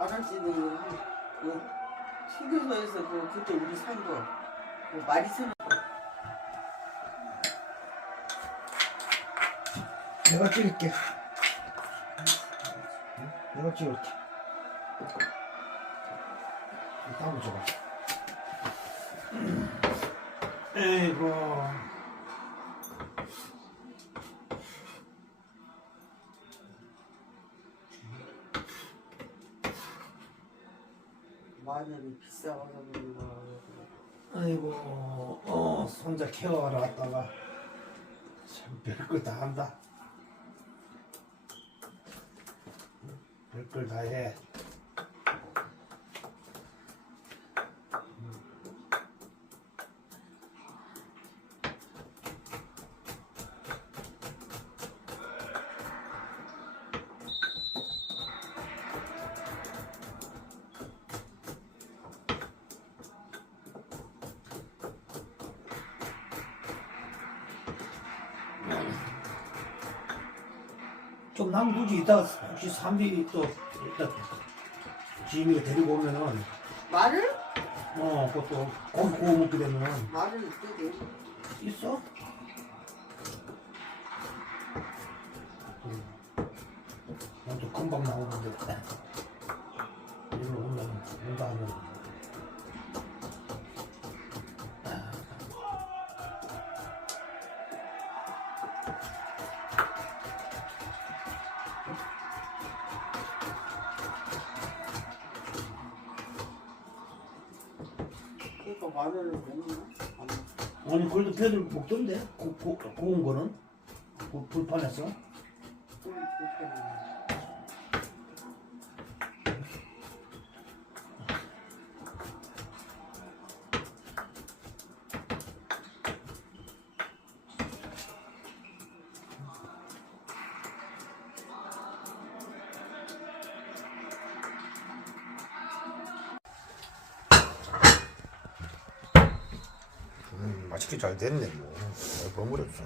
아저씨는 그 휴게소에서 그 그때 우리 산거 그 마리선 내가 찍을게. 내가 찍을게. 따로 줘봐. 에이구. 마늘이 비싸서 그런가 아이고, 어, 손자 케어하러 왔다가 참 별걸 다 한다. 별걸 다 해. 좀 남구지 이따 혹시 삼비 또 이따 지미가 데리고 오면은 마늘? 어 그것도 고기 구워 먹게 되면은 마늘 있대 있어? 먼저 금방 나오는데 마늘. 아니 그래도 배들 먹던데 고, 고, 고운 거는? 그 불판에서? 좀 맛있게 잘 됐네 뭐. 뭘 버무렸어.